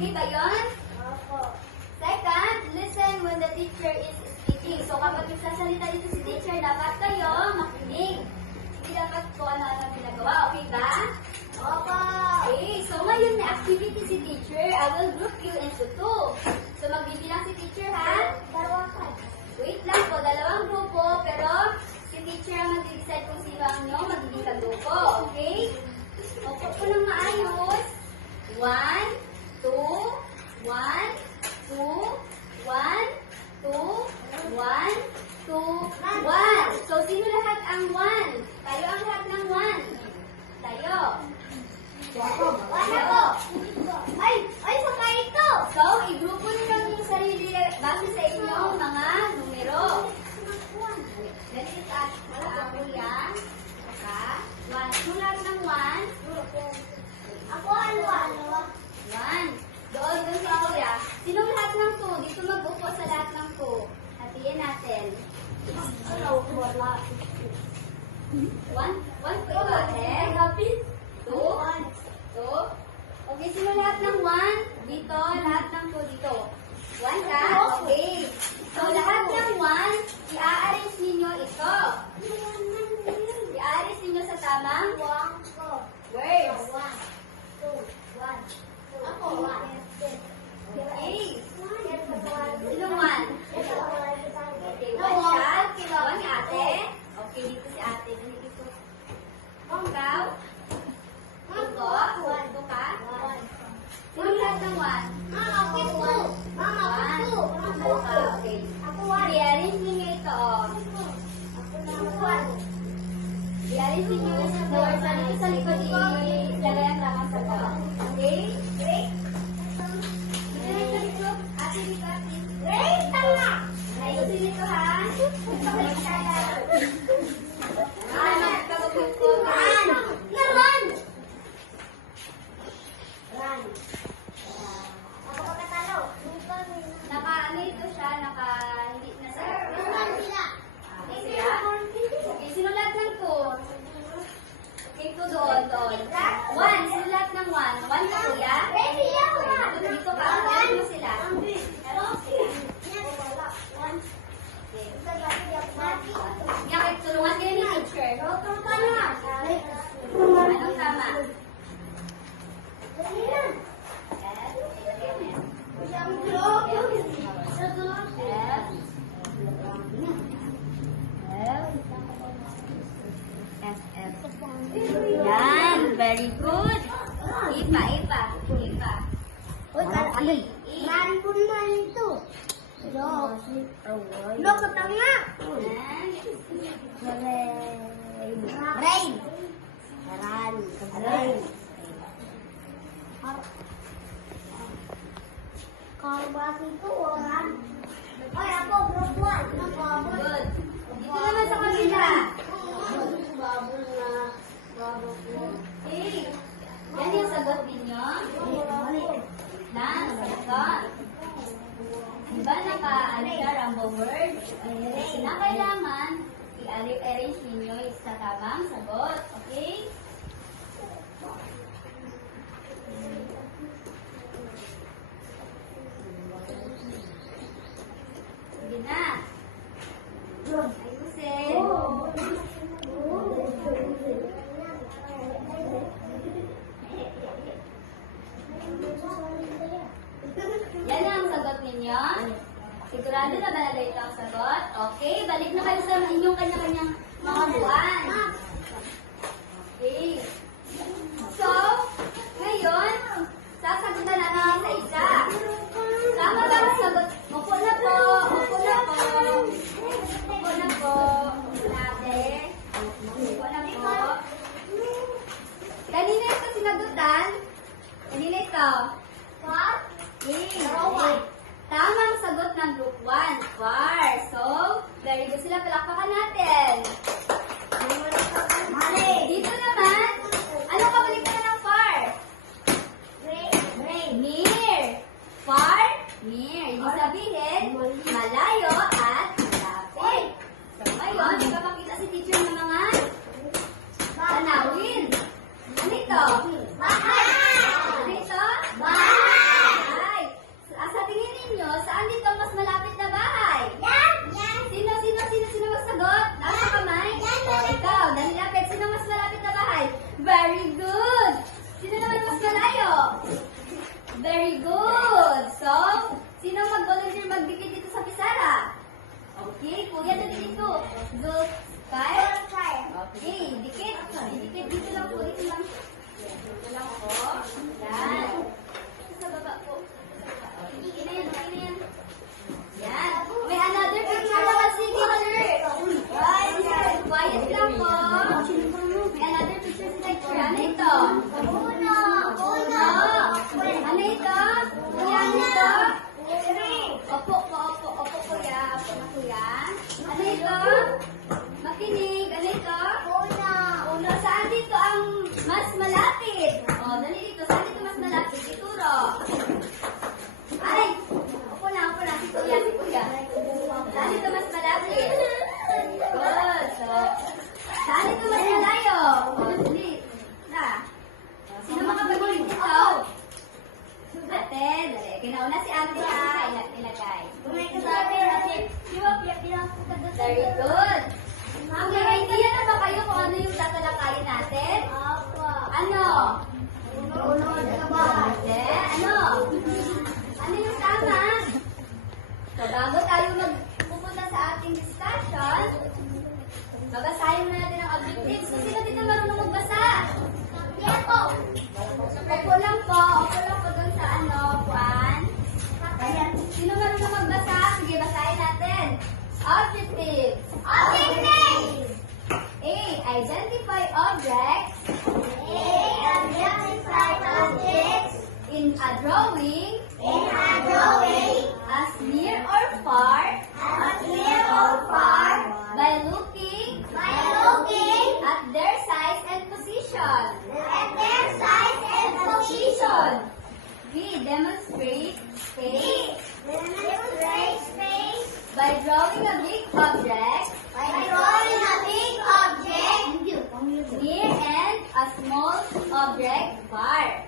Okay ba yun? Second, listen when the teacher is speaking. So kapag nagsasalita dito si teacher, dapat kayo makinig. Hindi dapat kung ano-ano ginagawa. Okay ba? Okay, so ngayon may activity si teacher. I will group you into two. So magbibilang si teacher ha? Wait lang po, dalawang grupo, pero si teacher ang mag-decide kung sino ang inyong magiging kagrupo. Okay? Opo po ng maayos. 1, 2, 1, 2, 1, 2, 1, 2, 1. So, sino lahat ang 1? Tayo ang lahat ng 1. Tayo. Tayo. Ay, saka ito. So, i-grupo ninyo yung sarili base sa inyong mga numero. Ganito at ako yan. Saka, 1. Sino lahat ng 1? Ako ano? 1. Doon sa kuya. Sinong lahat ng 2? Dito mag-upo sa lahat ng 2. Hatiin natin. 1 po ito ate. 2. 2. Okay, sino lahat ng 1? Dito, lahat ng 2 dito. 1 ka? Okay. So, lahat ng 1, i-arrange ninyo ito. I-arrange ninyo sa tamang words. Ako. Okay. Sinong 1? Okay, 1 siya. Kilawan ni ate. Okay, dito si ate. Dito. Ikaw? Ito? 2 ka? Sinong lahat ng 1? Okay. I-arrange ninyo ito. I-arrange ninyo sa door. Dito sa likod ilagay ang tamang sagot. Okay? Ate, dito, ate. Ayusin ito ha. Magpagupit ko. Naka-ano ito siya, hindi na sa... Okay, sino lahat ng 2? Okay, 2 doon. 1, sino lahat ng 1? 1 ka kuya? Dito ka, ano mo sila? Yakit, tulungan kayo ni teacher. Anong tama? Yan, very good. Ipa. Good. Dito naman sa kabila. Okay. Yan yung sagot ninyo. Sagot. Diba naka-answer ang word? Na kailangan i-arrange ninyo sa tamang sagot. Okay? Sige na. Ayusin. Yan ang sagot ninyo. Sigurado na ba na ito ang sagot? Okay, balik na kayo sa inyong kanya-kanyang mga buwan. Okay. So, ngayon, sasagutan na namin sa isa. Tama ba ang sagot? Upo na po. Upo na po. Upo na po. Ate. Upo na po. Kanina ito sinagutan. Kanina ito. What? Tamang sagot ng group 1, far. So, very good sila. Palakpakan natin. Dito naman, ano kabalikan ng far? Near. Far, near. Ibig sabihin, malayo at malapit. So, ngayon, ipapakita si teacher ng mga tanawin. Ano ito? Ano ito? Very good. So, sino mag-volunteer magdikit dito sa pisara? Okay, kuya na dito. Go, Sky. Okay, dikit. Dikit dito lang po. Dito lang. Dito lang po. Yan. Sa baba po. Okay na yan. Okay na yan. Yan. May another picture naman si teacher. Quiet lang po. May another picture si teacher. Ano ito? Uno. Ano ito? Kuya, ano ito? Opo po, opo. Opo, kuya. Opo na kuya. Ano ito? Makinig. Ano ito? Uno. Saan dito ang mas malapit? O, dali dito. Saan dito mas malapit? Ituro. Ay! Opo na. Si kuya. Saan dito mas malapit? Good. So, saan dito mas malayo? O, dali. Na. Sino makapag-ulit dito? Ate, dali. Kinauna si ate ha. Ilagay. Very good. May idea na ba kayo kung ano yung tatalakayin natin? Ano? Ate, ano? Ano yung tama? So, bago tayo magpupunta sa ating discussion, babasahin muna natin ang objectives. So, sino dito marunong magbasa? Opo lang po dun sa Juan. Sino marunong magbasa? Sige, basahin natin. Objectives. A. Identify objects in a drawing as near or far by looking at their size and position. B. Demonstrate space by drawing a big object near and a small object far.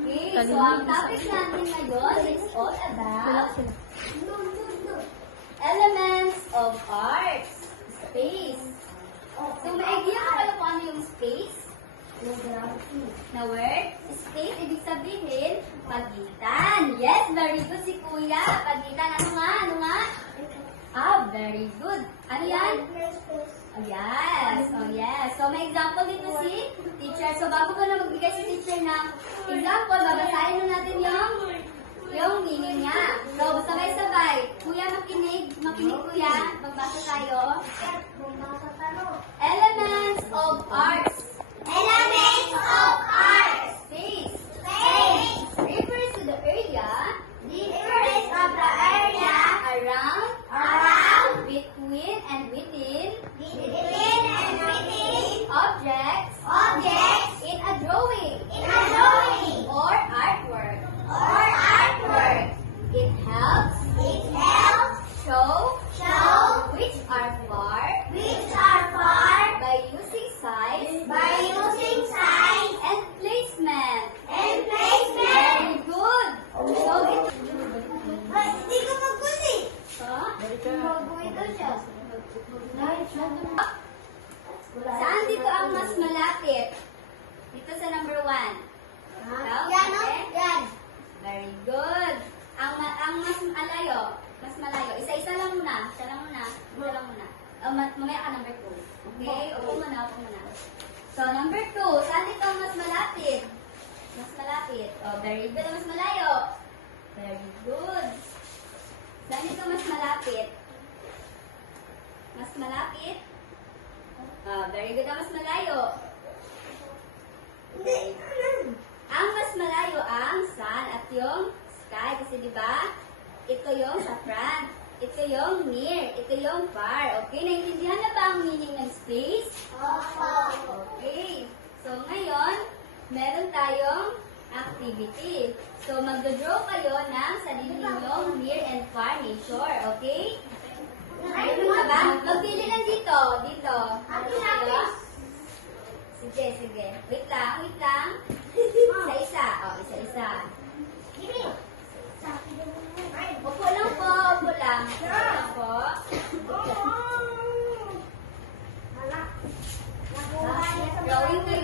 Okay, so ang topic natin ngayon is all about elements of arts, space. So may idea ka pala kung ano yung space? Na word? Space, ibig sabihin, pagitan. Yes, very good si kuya. Pagitan, ano nga? Very good. Ano yan? Oh, yes. So, may example dito si teacher. So, bago ko na magbigay si teacher ng example, babasahin na natin yung meaning niya. So, sabay-sabay. Kuya, makinig kuya. Magbasa tayo. Elements of arts. Space. Refers to the area around, between, and within objects in a drawing or artwork. It helps show which are far by using size and placement. Very good. So, saan dito ang mas malapit? Dito sa number 1. Very good. Ang mas malayo. Isa-isa lang muna. Mamaya ka number 2. Okay? Upo muna. So, number 2. Saan dito ang mas malapit? Oh, very good. Ang mas malayo. Very good. Saan dito mas malapit? Very good. Ang mas malayo. Ang mas malayo ang sun at yung sky. Kasi diba, ito yung sa front. Ito yung near. Ito yung far. Okay? Naintindihan na ba ang meaning ng space? Okay. So, ngayon, meron tayong activity. So, magdodraw kayo ng sarili ninyong near and far nature. Okay? Ayun ka ba? Magpili lang dito. Sige. Wait lang. Isa-isa. Isa-isa. Upo lang po. Drawing kayo